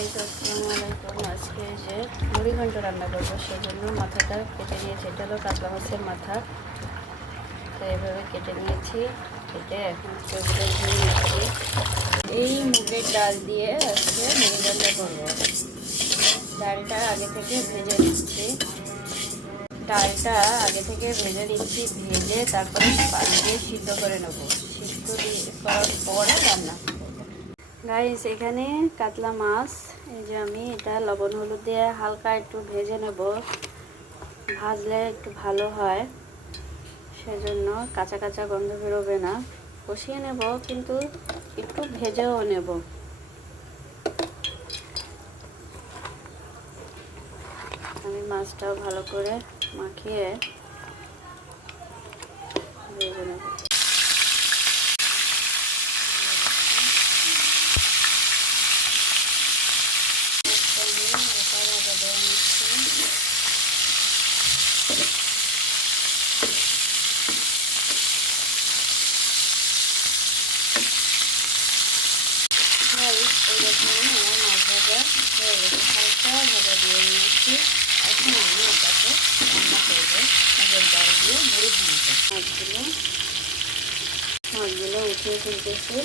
আসসালামু আলাইকুম। আজকে যে মুড়ি ঘন্ট রান্না করবো সেজন্য মাথাটা কেটে নিয়েছি। এটা হলো কাতলা মাছের মাথা, তো এভাবে কেটে নিয়েছি। কেটে এখন সেগুলো ধুয়ে নিচ্ছি। এই মুগের ডাল দিয়ে আজকে মুড়ি ঘন্ট করবো। ডালটা আগে থেকে ভেজে নিচ্ছি। ভেজে তারপরে পানি দিয়ে সিদ্ধ করে নেবো। সিদ্ধ করার পরে রান্না করবো। গাইস, এখানে কাতলা মাছ, এই যে আমি এটা লবণ হলুদ দিয়ে হালকা একটু ভেজে নেব। ভাজলে একটু ভালো হয়, সেজন্য কাঁচা কাঁচা গন্ধ বেরোবে না। কষিয়ে নেব, কিন্তু একটু ভেজেও নেব। আমি মাছটাও ভালো করে মাখিয়ে ভেজে নেব। আমার মাছ ভাজা হয়ে গেছে, হালকা ভাজা দিয়ে নিয়েছি। এখন আমি এটাকে রান্না করবো মুগের ডাল দিয়ে মুড়ি ঘন্ট। মাছগুলো উঠিয়ে তুলতেছি।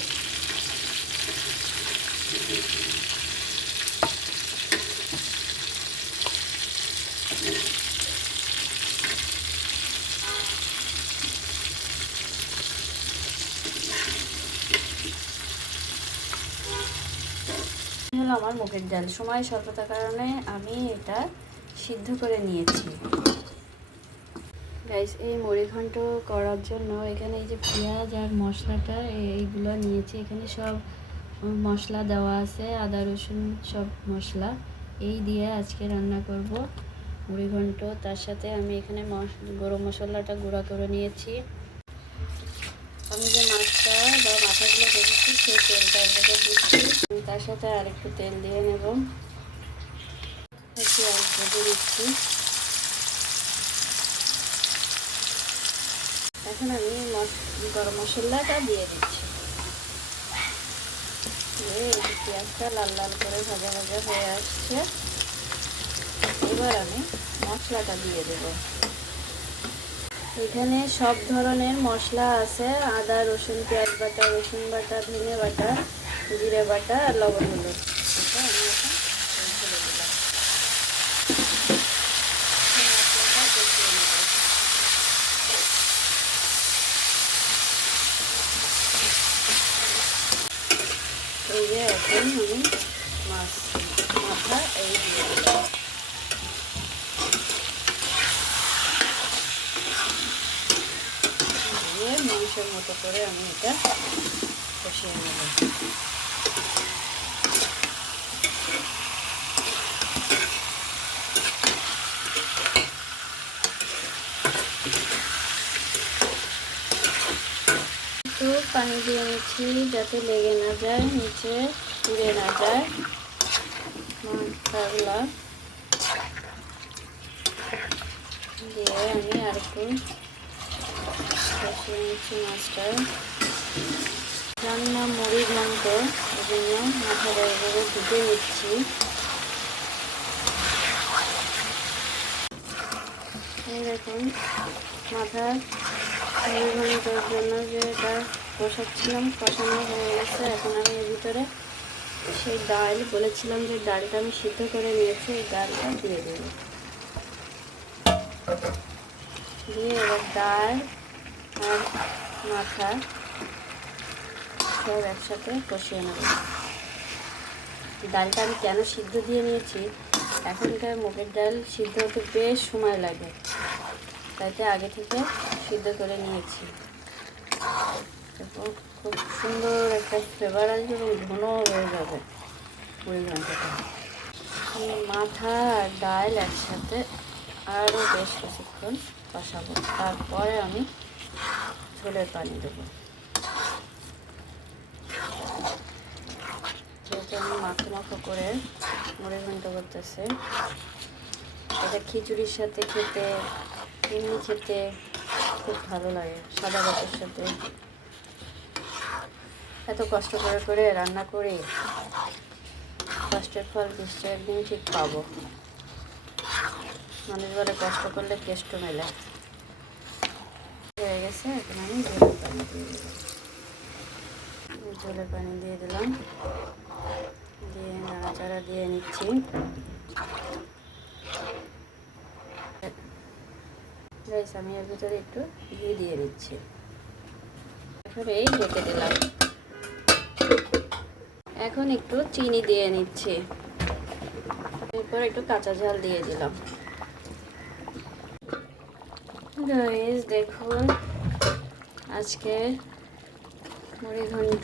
হলো আমার মুগের ডাল। সময় স্বল্পতার কারণে আমি এটা সিদ্ধ করে নিয়েছি। গাইস, এই মুড়ি ঘন্ট করার জন্য এখানে এই যে পেঁয়াজ আর মশলাটা এইগুলো নিয়েছি। এখানে সব মশলা দেওয়া আছে, আদা রসুন সব মশলা। এই দিয়ে আজকে রান্না করব মুড়ি ঘন্ট। তার সাথে আমি এখানে গরম মশলাটা গুঁড়া করে নিয়েছি। আমি যে মাছটা বা মাথাগুলো ভেজেছি সেই তেলটা এগুলো দিচ্ছি। তার সাথে আর একটু তেল দিয়ে নেব। পেঁয়াজ ভেজে দিচ্ছি। এখন আমি গরম মশলাটা দিয়ে দিচ্ছি। পেঁয়াজটা লাল লাল করে ভাজা ভাজা হয়ে আসছে। এবার আমি মশলাটা দিয়ে দেব। এখানে সব ধরনের মশলা আছে, আদা রসুন পেঁয়াজ বাটা, রসুন বাটা, ধনে বাটা, জিরে বাটা আর লবণ হলুদ। এটা আমি এখন ঢেলে দিলাম। মশলাটা কষিয়ে নেব। এই যে এখন আমি মাছ মাথা এই দিয়ে দিলাম। দিয়ে মাংসের মতো করে আমি এটা কষিয়ে নেব। একটু পানি দিয়ে নিচ্ছি যাতে লেগে না যায়, নিচে পুড়ে না যায় মাথাগুলা। দিয়ে আমি আর একটু কষিয়ে নিচ্ছি মাছটা। রান্না মুড়ি ঘন্ট, এই জন্য মাথাটা এভাবে ধুতে নিচ্ছি। এই দেখুন, মাথা মুড়ি ঘন্টের জন্য যে এটা কষাচ্ছিলাম, কষানো হয়ে গেছে। এখন আমি এর ভিতরে সেই ডাল বলেছিলাম যে ডালটা আমি সিদ্ধ করে নিয়েছি, এই ডালটা দিয়ে দেব। দিয়ে এবার ডাল আর মাথা সব একসাথে কষিয়ে নেব। ডালটা আমি কেন সিদ্ধ দিয়ে নিয়েছি, এখনকার মুগের ডাল সিদ্ধ হতে বেশ সময় লাগে, তাইতে আগে থেকে সিদ্ধ করে নিয়েছি। খুব সুন্দর একটা ফ্লেভার আসবে এবং ঘন হয়ে যাবে মুড়ি ঘন্টটা। মাথা আর ডাল একসাথে আরও বেশ কিছুক্ষণ কষাবো। তারপরে আমি ঝোলের পানি দেবো। যেহেতু আমি মাখো মাখো করে মুড়ি ঘন্ট করতেছি, এটা খিচুড়ির সাথে খেতে, এমনি খেতে খুব ভালো লাগে। সাদা ভাতের সাথে এত কষ্ট করে রান্না করি, কষ্টের ফল নিশ্চয় একদিন ঠিক পাবো। মানুষ বলে কষ্ট করলে কেষ্ট মেলে। হয়ে গেছে, এখন আমি ঝোলের পানি দিয়ে দিলাম। ঝোলের পানি দিয়ে দিলাম, দিয়ে নাড়াচাড়া দিয়ে নিচ্ছি। রাইস আমি এর ভিতরে একটু ঘি দিয়ে দিচ্ছি। এখন এই ঢেকে দিলাম। এখন একটু চিনি দিয়ে নিচ্ছি, এরপর একটু কাঁচা ঝাল দিয়ে দিলাম। গাইস দেখুন আজকে মুড়ি ঘন্ট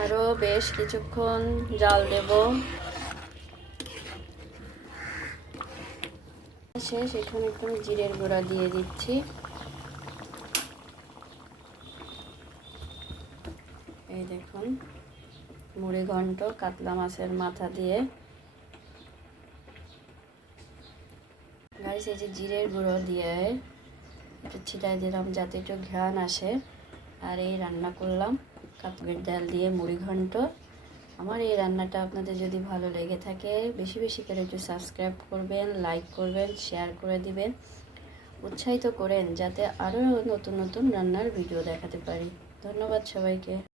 আরও বেশ কিছুক্ষণ জাল দেব। শেষ, এখন একটু জিরের গুঁড়া দিয়ে দিচ্ছি। এই দেখুন মুড়ি ঘন্ট কাতলা মাছের মাথা দিয়ে। গাইস এই যে জিরের গুঁড়ো দিয়ে একটু ছিটাই দিলাম যাতে একটু ঘ্রাণ আসে। আর এই রান্না করলাম কাতলের ডাল দিয়ে মুড়ি ঘন্ট। আমার এই রান্নাটা আপনাদের যদি ভালো লেগে থাকে বেশি বেশি করে একটু সাবস্ক্রাইব করবেন, লাইক করবেন, শেয়ার করে দিবেন, উৎসাহিত করেন যাতে আরও নতুন নতুন রান্নার ভিডিও দেখাতে পারি। ধন্যবাদ সবাইকে।